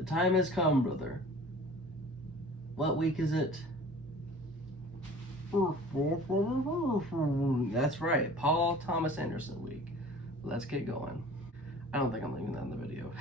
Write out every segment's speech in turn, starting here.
The time has come, brother. What week is it? That's right, Paul Thomas Anderson week. Let's get going. I don't think I'm leaving that in the video.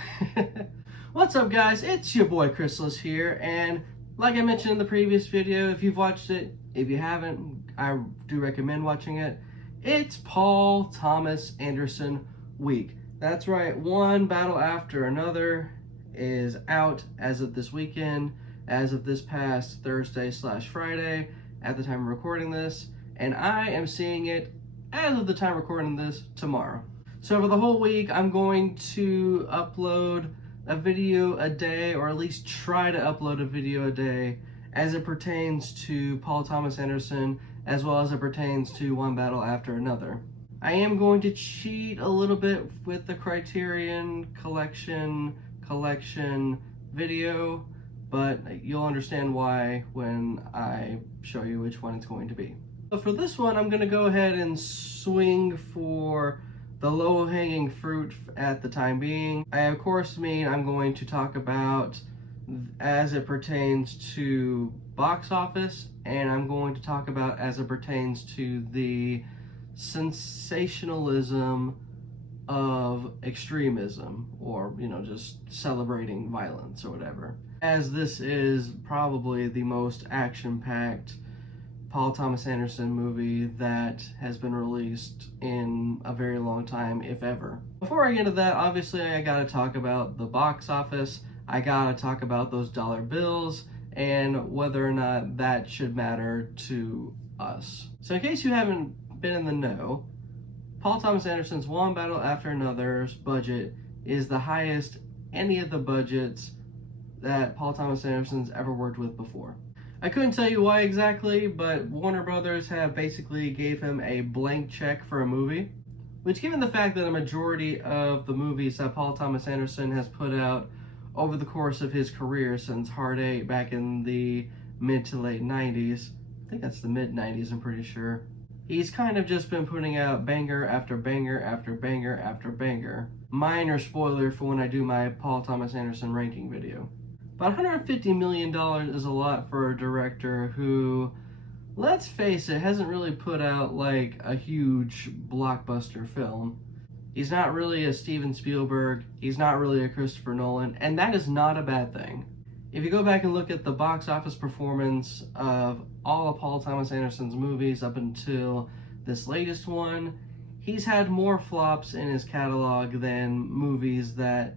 What's up, guys? It's your boy Chrysalis here, and like I mentioned in the previous video, if you've watched it, if you haven't, I do recommend watching it. It's Paul Thomas Anderson week. That's right, one battle after another is out as of this weekend, as of this past Thursday/Friday at the time of recording this, and I am seeing it as of the time recording this tomorrow. So for the whole week, I'm going to upload a video a day, or at least try to upload a video a day as it pertains to Paul Thomas Anderson, as well as it pertains to one battle after another. I am going to cheat a little bit with the Criterion collection video, but you'll understand why when I show you which one it's going to be. So for this one, I'm going to go ahead and swing for the low-hanging fruit at the time being. I of course mean I'm going to talk about as it pertains to box office, and I'm going to talk about as it pertains to the sensationalism of extremism, or just celebrating violence or whatever, as this is probably the most action-packed Paul Thomas Anderson movie that has been released in a very long time, if ever. Before I get into that, obviously I gotta talk about the box office. I gotta talk about those dollar bills and whether or not that should matter to us. So in case you haven't been in the know, Paul Thomas Anderson's One Battle After Another's budget is the highest any of the budgets that Paul Thomas Anderson's ever worked with before. I couldn't tell you why exactly, but Warner Brothers have basically gave him a blank check for a movie, which, given the fact that a majority of the movies that Paul Thomas Anderson has put out over the course of his career since Hard 8 back in the mid to late 90s, I think that's the mid 90s, I'm pretty sure, he's kind of just been putting out banger after banger after banger after banger. Minor spoiler for when I do my Paul Thomas Anderson ranking video. But $150 million is a lot for a director who, let's face it, hasn't really put out like a huge blockbuster film. He's not really a Steven Spielberg, he's not really a Christopher Nolan, and that is not a bad thing. If you go back and look at the box office performance of all of Paul Thomas Anderson's movies up until this latest one, he's had more flops in his catalog than movies that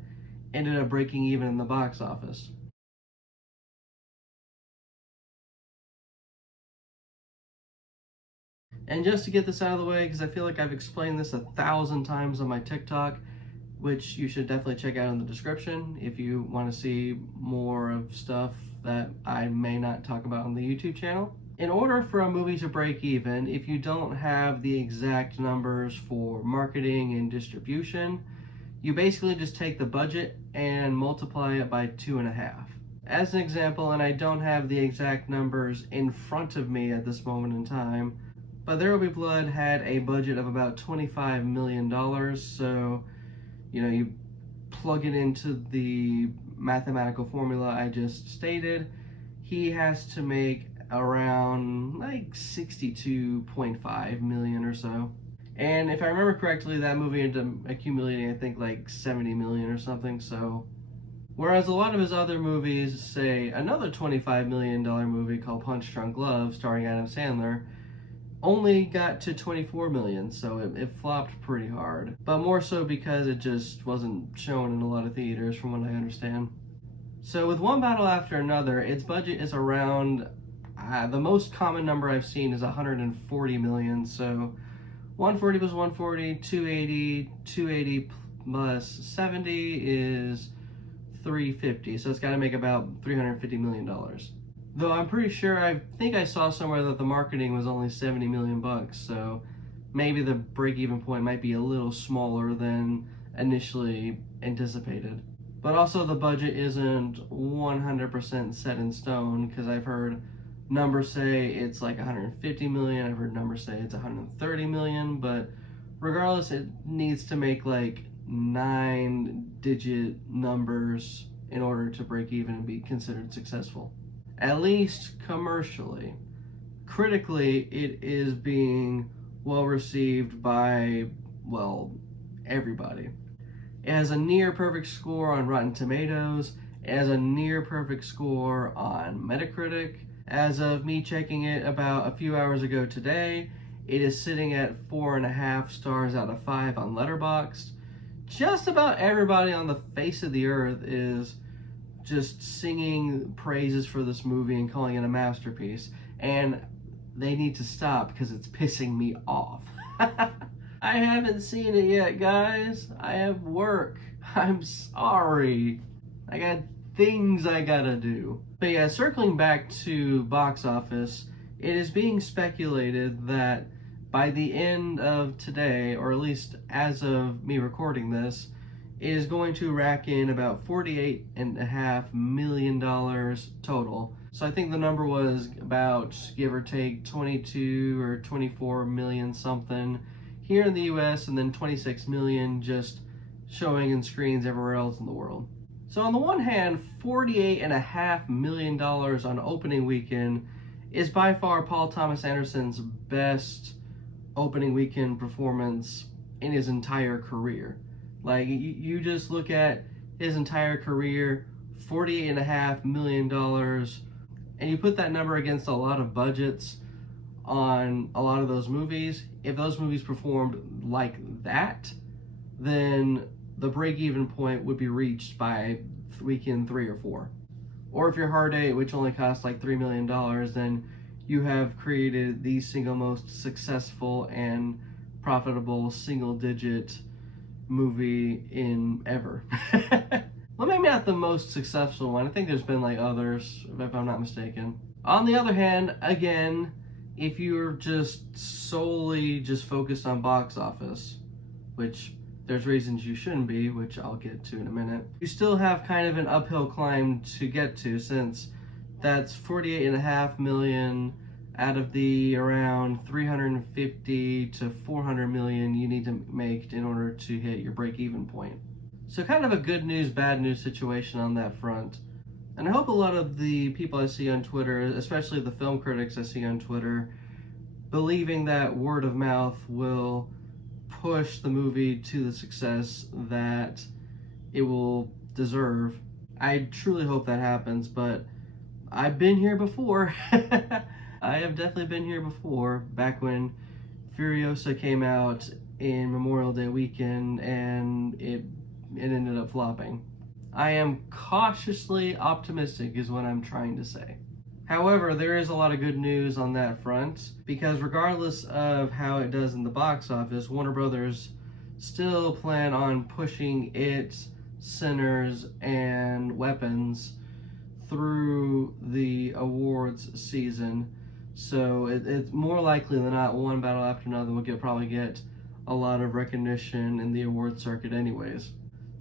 ended up breaking even in the box office. And just to get this out of the way, because I feel like I've explained this 1,000 times on my TikTok, which you should definitely check out in the description if you want to see more of stuff that I may not talk about on the YouTube channel. In order for a movie to break even, if you don't have the exact numbers for marketing and distribution, you basically just take the budget and multiply it by 2.5. As an example, and I don't have the exact numbers in front of me at this moment in time, but There Will Be Blood had a budget of about $25 million, so you plug it into the mathematical formula I just stated, he has to make around like 62.5 million or so. And if I remember correctly, that movie ended up accumulating, I think, like 70 million or something. So whereas a lot of his other movies, say another $25 million movie called Punch Drunk Love starring Adam Sandler, only got to 24 million, so it flopped pretty hard. But more so because it just wasn't shown in a lot of theaters from what I understand. So with One Battle After Another, its budget is around, the most common number I've seen is 140 million, so 140 plus 140, 280, 280 plus 70 is 350, so it's got to make about $350 million. Though I'm pretty sure, I think I saw somewhere that the marketing was only 70 million bucks, so maybe the break-even point might be a little smaller than initially anticipated. But also the budget isn't 100% set in stone, because I've heard numbers say it's like 150 million, I've heard numbers say it's 130 million, but regardless, it needs to make like 9-digit numbers in order to break even and be considered successful. At least commercially. Critically, it is being well received by, well, everybody. It has a near perfect score on Rotten Tomatoes. It has a near perfect score on Metacritic. As of me checking it about a few hours ago today, it is sitting at 4.5 stars out of 5 on Letterboxd. Just about everybody on the face of the earth is just singing praises for this movie and calling it a masterpiece. And they need to stop because it's pissing me off. I haven't seen it yet, guys. I have work. I'm sorry. I got things I gotta do. But yeah, circling back to box office, it is being speculated that by the end of today, or at least as of me recording this, it is going to rack in about $48.5 million total. So I think the number was about, give or take, 22 or 24 million something here in the US, and then 26 million just showing in screens everywhere else in the world. So on the one hand, $48.5 million on opening weekend is by far Paul Thomas Anderson's best opening weekend performance in his entire career. Like, you just look at his entire career, $48.5 million, and you put that number against a lot of budgets on a lot of those movies. If those movies performed like that, then the break-even point would be reached by weekend 3 or 4. Or if your Hard 8, which only cost like $3 million, then you have created the single most successful and profitable single-digit movie in ever. Well, maybe not the most successful one. I think there's been like others, if I'm not mistaken. On the other hand, again, if you're just solely just focused on box office, which there's reasons you shouldn't be, which I'll get to in a minute, you still have kind of an uphill climb to get to, since that's 48.5 million out of the around 350 to 400 million you need to make in order to hit your break-even point. So kind of a good news, bad news situation on that front. And I hope a lot of the people I see on Twitter, especially the film critics I see on Twitter, believing that word of mouth will push the movie to the success that it will deserve. I truly hope that happens, but I've been here before. I have definitely been here before, back when Furiosa came out in Memorial Day weekend and it ended up flopping. I am cautiously optimistic is what I'm trying to say. However, there is a lot of good news on that front, because regardless of how it does in the box office, Warner Brothers still plan on pushing it, Sinners, and Weapons through the awards season. So it's more likely than not one battle after another will probably get a lot of recognition in the award circuit anyways.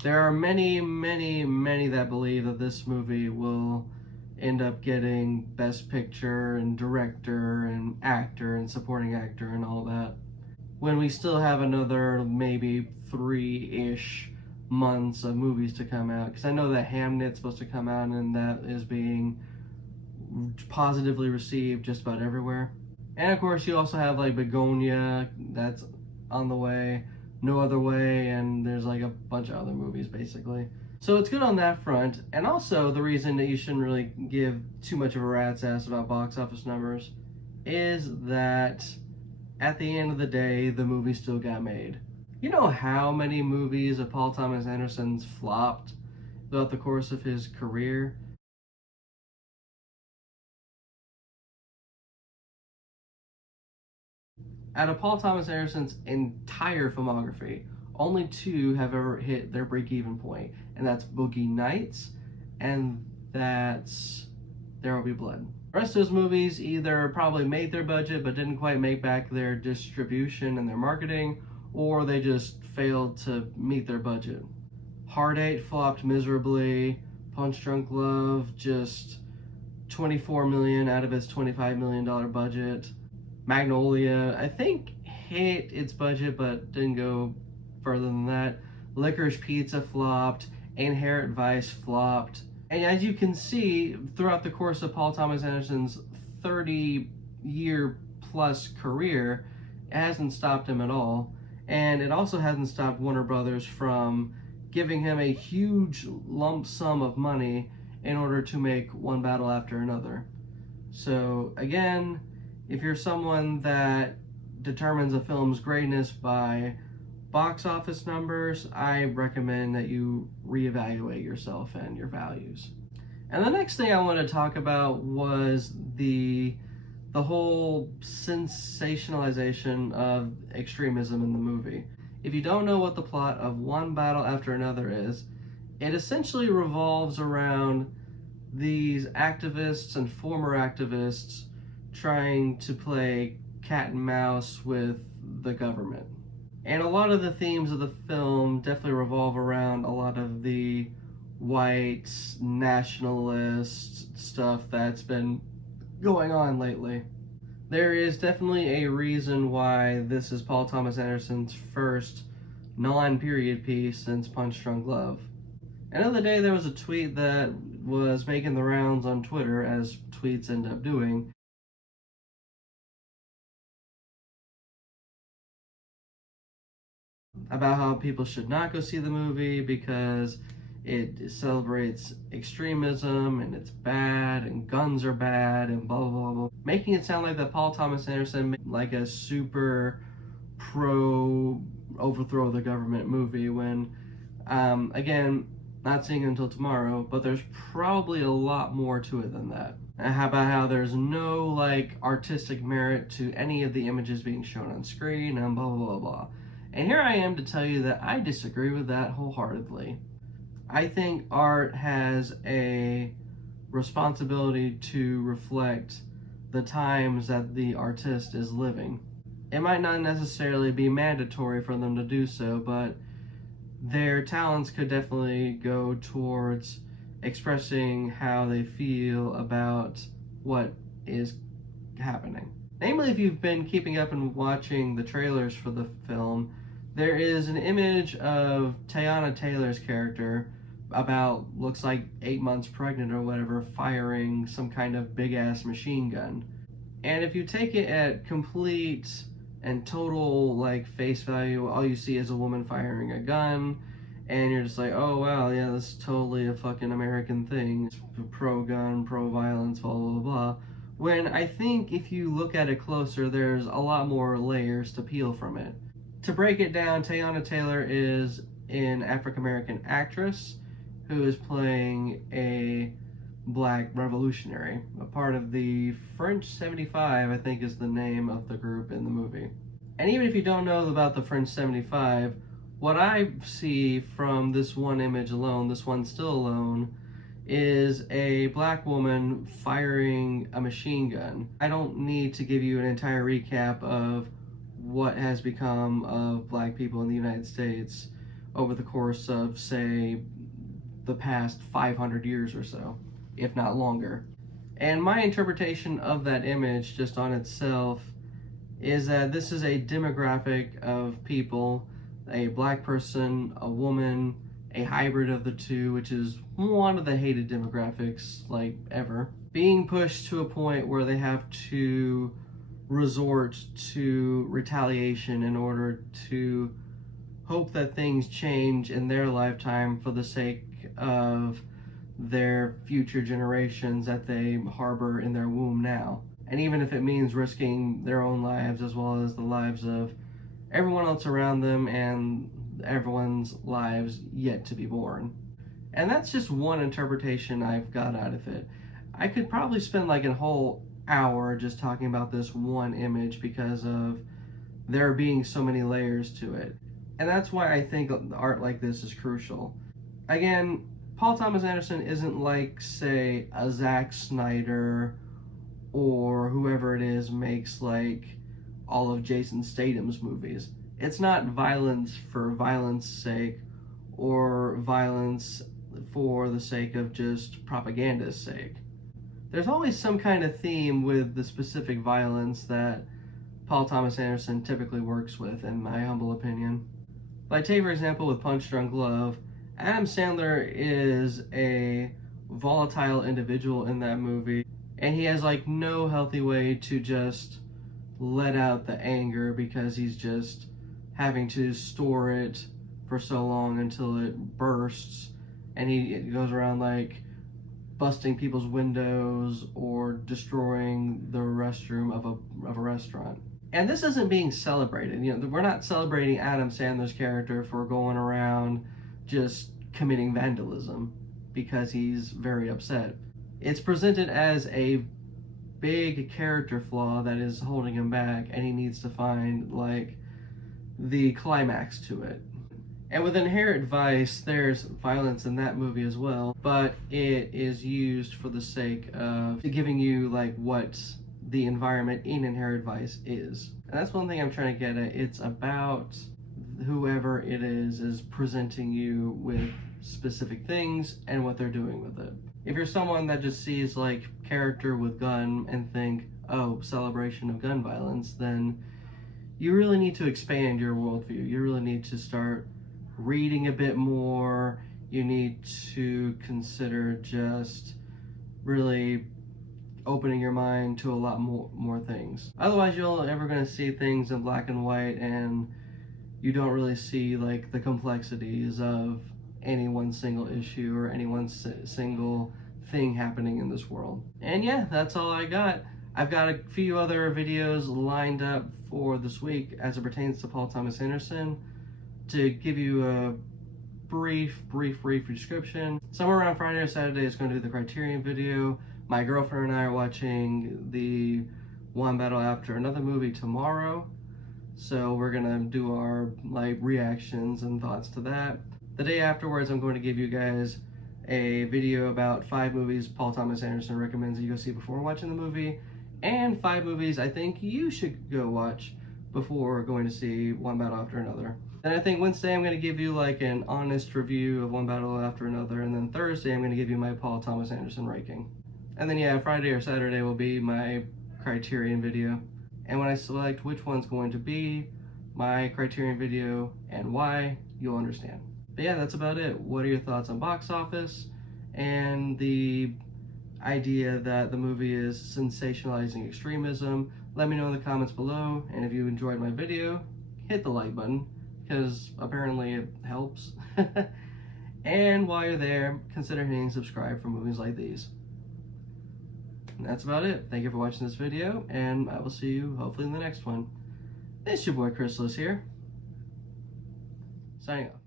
There are many that believe that this movie will end up getting Best Picture and Director and Actor and Supporting Actor and all that, when we still have another maybe 3-ish months of movies to come out. Because I know that Hamnet's supposed to come out, and that is being positively received just about everywhere. And of course you also have like Begonia, that's on the way, No Other Way, and there's like a bunch of other movies basically. So it's good on that front. And also the reason that you shouldn't really give too much of a rat's ass about box office numbers is that at the end of the day, the movie still got made. You know how many movies of Paul Thomas Anderson's flopped throughout the course of his career? Out of Paul Thomas Anderson's entire filmography, only 2 have ever hit their break-even point, and that's Boogie Nights, and that's There Will Be Blood. The rest of those movies either probably made their budget but didn't quite make back their distribution and their marketing, or they just failed to meet their budget. Hard 8 flopped miserably. Punch Drunk Love, just $24 million out of its $25 million budget. Magnolia, I think, hit its budget but didn't go further than that. Licorice Pizza flopped. Inherent Vice flopped. And as you can see, throughout the course of Paul Thomas Anderson's 30-year plus career, it hasn't stopped him at all. And it also hasn't stopped Warner Brothers from giving him a huge lump sum of money in order to make one battle after another. So again, if you're someone that determines a film's greatness by box office numbers, I recommend that you reevaluate yourself and your values. And the next thing I want to talk about was the whole sensationalization of extremism in the movie. If you don't know what the plot of One Battle After Another is, it essentially revolves around these activists and former activists trying to play cat and mouse with the government. And a lot of the themes of the film definitely revolve around a lot of the white nationalist stuff that's been going on lately. There is definitely a reason why this is Paul Thomas Anderson's first non-period piece since Punch Drunk Love. And the other day there was a tweet that was making the rounds on Twitter, as tweets end up doing, about how people should not go see the movie because it celebrates extremism and it's bad and guns are bad and blah blah blah, blah. Making it sound like that Paul Thomas Anderson made like a super pro overthrow the government movie when again, not seeing it until tomorrow, but there's probably a lot more to it than that. And how about how there's no like artistic merit to any of the images being shown on screen and blah blah blah blah. And here I am to tell you that I disagree with that wholeheartedly. I think art has a responsibility to reflect the times that the artist is living. It might not necessarily be mandatory for them to do so, but their talents could definitely go towards expressing how they feel about what is happening. Namely, if you've been keeping up and watching the trailers for the film, there is an image of Teyana Taylor's character, about looks like 8 months pregnant or whatever, firing some kind of big ass machine gun. And if you take it at complete and total like face value, all you see is a woman firing a gun, and you're just like, oh wow, yeah, this is totally a fucking American thing. It's pro-gun, pro-violence, blah blah blah. When I think if you look at it closer, there's a lot more layers to peel from it. To break it down, Teyana Taylor is an African-American actress who is playing a black revolutionary, a part of the French 75, I think is the name of the group in the movie. And even if you don't know about the French 75, what I see from this one image alone, this one still alone, is a black woman firing a machine gun. I don't need to give you an entire recap of what has become of black people in the United States over the course of, say, the past 500 years or so, if not longer. And my interpretation of that image just on itself is that this is a demographic of people, a black person, a woman, a hybrid of the two, which is one of the hated demographics like ever, being pushed to a point where they have to resort to retaliation in order to hope that things change in their lifetime for the sake of their future generations that they harbor in their womb now. And even if it means risking their own lives as well as the lives of everyone else around them and everyone's lives yet to be born. And that's just one interpretation I've got out of it. I could probably spend like a whole hour just talking about this one image because of there being so many layers to it. And that's why I think art like this is crucial. Again, Paul Thomas Anderson isn't like, say, a Zack Snyder or whoever it is makes like all of Jason Statham's movies. It's not violence for violence sake or violence for the sake of just propaganda's sake. There's always some kind of theme with the specific violence that Paul Thomas Anderson typically works with, in my humble opinion. Like, take for example with Punch Drunk Love, Adam Sandler is a volatile individual in that movie, and he has like no healthy way to just let out the anger because he's just having to store it for so long until it bursts, and he goes around like busting people's windows or destroying the restroom of a restaurant. And this isn't being celebrated. You know, we're not celebrating Adam Sandler's character for going around just committing vandalism because he's very upset. It's presented as a big character flaw that is holding him back, and he needs to find like the climax to it. And with Inherent Vice, there's violence in that movie as well, but it is used for the sake of giving you like what the environment in Inherent Vice is. And that's one thing I'm trying to get at. It's about whoever it is presenting you with specific things and what they're doing with it. If you're someone that just sees like character with gun and think, oh, celebration of gun violence, then you really need to expand your worldview. You really need to start reading a bit more. You need to consider just really opening your mind to a lot more things. Otherwise, you're ever going to see things in black and white, and you don't really see like the complexities of any one single issue or any one single thing happening in this world. And yeah, that's all I got. I've got a few other videos lined up for this week as it pertains to Paul Thomas Anderson. To give you a brief description, somewhere around Friday or Saturday is going to be the Criterion video. My girlfriend and I are watching the One Battle After Another movie tomorrow, so we're gonna do our like reactions and thoughts to that. The day afterwards, I'm going to give you guys a video about 5 movies Paul Thomas Anderson recommends that you go see before watching the movie, and 5 movies I think you should go watch before going to see One Battle After Another. Then I think Wednesday I'm going to give you like an honest review of One Battle After Another, and then Thursday I'm going to give you my Paul Thomas Anderson ranking. And then yeah, Friday or Saturday will be my Criterion video. And when I select which one's going to be my Criterion video and why, you'll understand. But yeah, that's about it. What are your thoughts on box office and the idea that the movie is sensationalizing extremism? Let me know in the comments below, and if you enjoyed my video, hit the like button, because apparently it helps. And while you're there, consider hitting subscribe for movies like these. And that's about it. Thank you for watching this video, and I will see you hopefully in the next one. It's your boy Chrysalis here, signing off.